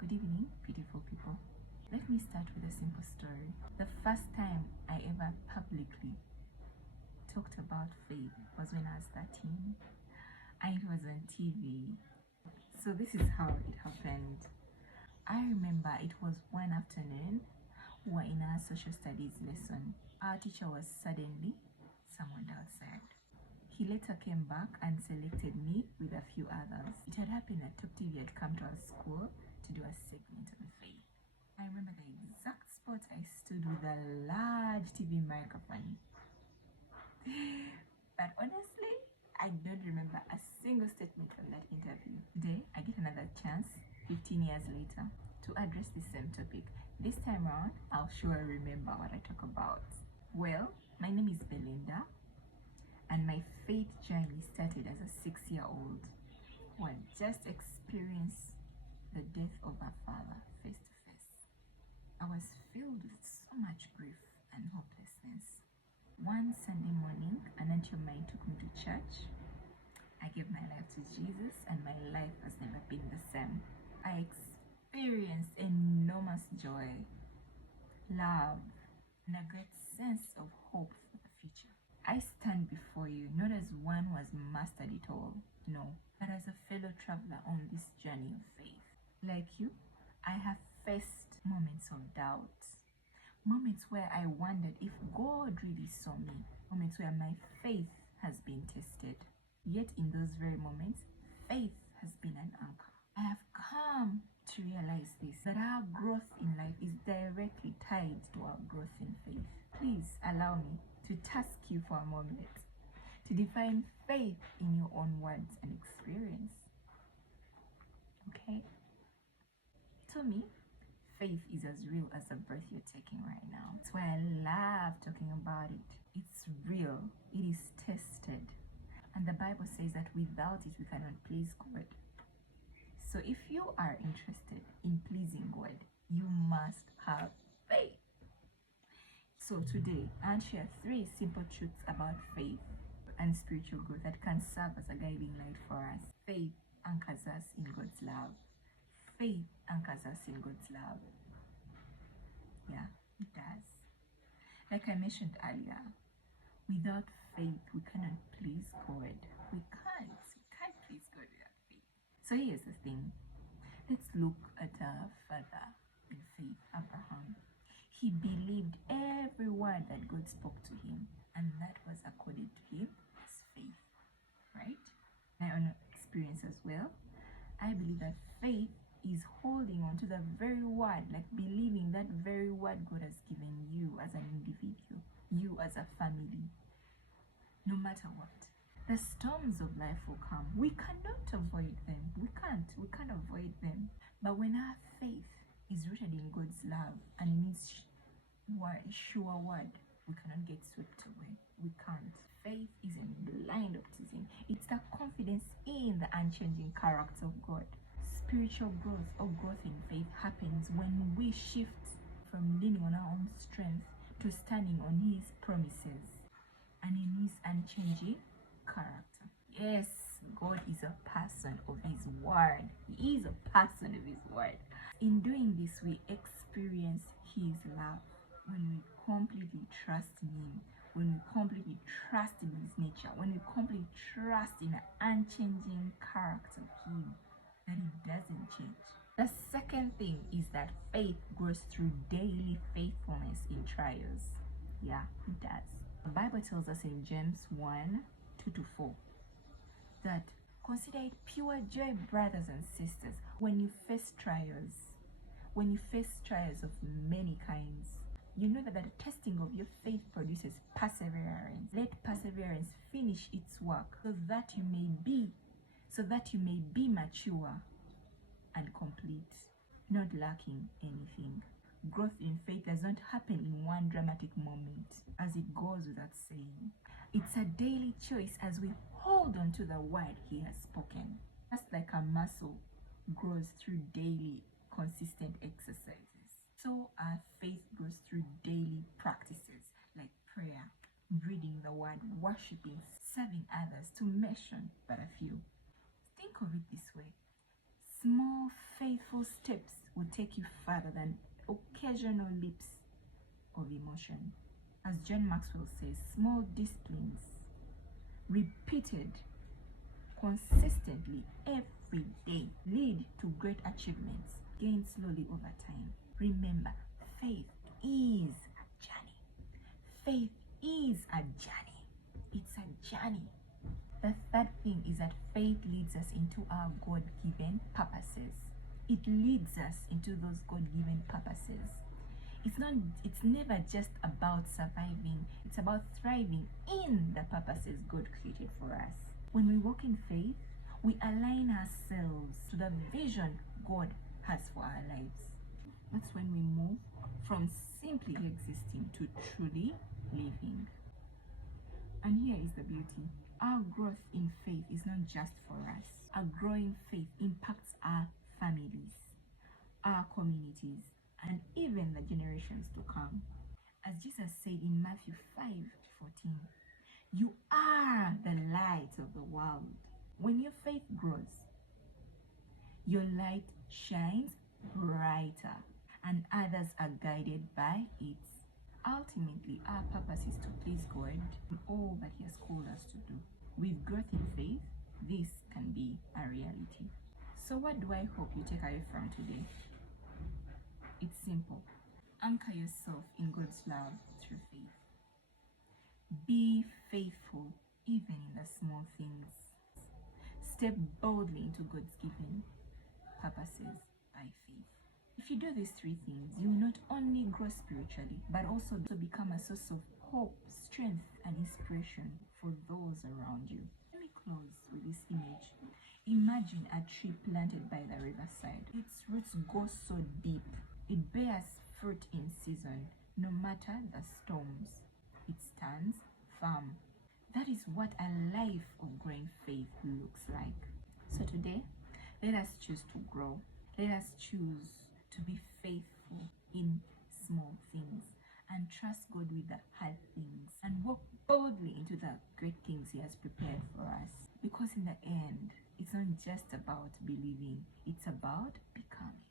Good evening, beautiful people. Let me start with a simple story. The first time I ever publicly talked about faith was when I was 13. I was on TV. So this is how it happened. I remember it was one afternoon. We were in our social studies lesson. Our teacher was suddenly summoned outside. He later came back and selected me with a few others. It had happened that Top TV had come to our school to do a segment on faith. I remember the exact spot I stood with a large TV microphone. But honestly, I don't remember a single statement from that interview. Today, I get another chance, 15 years later, to address the same topic. This time around, I'll sure remember what I talk about. Well, my name is Belinda, and my faith journey started as a 6-year-old who had just experienced the death of her father face to face. I was filled with so much grief and hopelessness. One Sunday morning, an auntie of mine took me to church. I gave my life to Jesus, and my life has never been the same. I experienced enormous joy, love, and a great sense of hope for the future. I stand before you not as one who has mastered it all, no, but as a fellow traveler on this journey of faith. Like you, I have faced moments of doubt, moments where I wondered if God really saw me, moments where my faith has been tested. Yet in those very moments, faith has been an anchor. I have come to realize this, that our growth in life is directly tied to our growth in faith. Please allow me to task you for a moment to define faith in your own words and experience. Okay? To me, faith is as real as the breath you're taking right now. That's why I love talking about it. It's real, it is tested. And the Bible says that without it, we cannot please God. So if you are interested in pleasing God, you must have faith. So today, I'll share 3 simple truths about faith and spiritual growth that can serve as a guiding light for us. Faith anchors us in God's love. Faith anchors us in God's love. Yeah, it does. Like I mentioned earlier, without faith, we cannot please God. We can't please God without faith. So here's the thing. Let's look at our father in faith, Abraham. He believed every word that God spoke to him, and that was according to him as faith, right? My own experience as well, I believe that faith is holding on to the very word, like believing that very word God has given you as an individual, you as a family, no matter what. The storms of life will come. We cannot avoid them. We can't avoid them. But when our faith is rooted in God's love and in His sure word, we cannot get swept away. We can't. Faith isn't blind optimism. It's the confidence in the unchanging character of God. Spiritual growth or growth in faith happens when we shift from leaning on our own strength to standing on His promises and in His unchanging character. Yes, God is a person of His word. He is a person of His word. In doing this, we experience His love. When we completely trust in Him, when we completely trust in His nature, when we completely trust in the unchanging character of Him, that He doesn't change. The second thing is that faith grows through daily faithfulness in trials. Yeah, it does. The Bible tells us in James 1:2-4 that consider it pure joy, brothers and sisters, when you face trials. When you face trials of many kinds, you know that the testing of your faith produces perseverance. Let perseverance finish its work so that you may be mature and complete, not lacking anything. Growth in faith does not happen in one dramatic moment, as it goes without saying. It's a daily choice as we hold on to the word He has spoken. Just like a muscle grows through daily, consistent exercises, so our faith grows through daily practices like prayer, reading the word, worshiping, serving others, to mention but a few. Think of it this way. Small faithful steps will take you further than occasional leaps of emotion. As John Maxwell says, small disciplines repeated consistently every day lead to great achievements gained slowly over time. Remember, faith is a journey. Faith is a journey. It's a journey. The third thing is that faith leads us into our God-given purposes. It leads us into those God-given purposes. It's never just about surviving. It's about thriving in the purposes God created for us. When we walk in faith, we align ourselves to the vision God has for our lives. That's when we move from simply existing to truly living. And here is the beauty. Our growth in faith is not just for us. Our growing faith impacts our families, our communities, and even the generations to come. As Jesus said in Matthew 5:14, you are the light of the world. When your faith grows, your light shines brighter and others are guided by it. Ultimately, our purpose is to please God in all that He has called us to do. With growth in faith, this can be a reality. So what do I hope you take away from today? It's simple. Anchor yourself in God's love through faith. Be faithful even in the small things. Step boldly into God's given purposes by faith. If you do these three things, you will not only grow spiritually, but also become a source of hope, strength, and inspiration for those around you. Let me close with this image. Imagine a tree planted by the riverside. Its roots go so deep. It bears fruit in season, no matter the storms. It stands firm. That is what a life of growing faith looks like. So today, let us choose to grow. Let us choose to be faithful in small things and trust God with the hard things and walk boldly into the great things He has prepared for us. Because in the end, it's not just about believing, it's about becoming.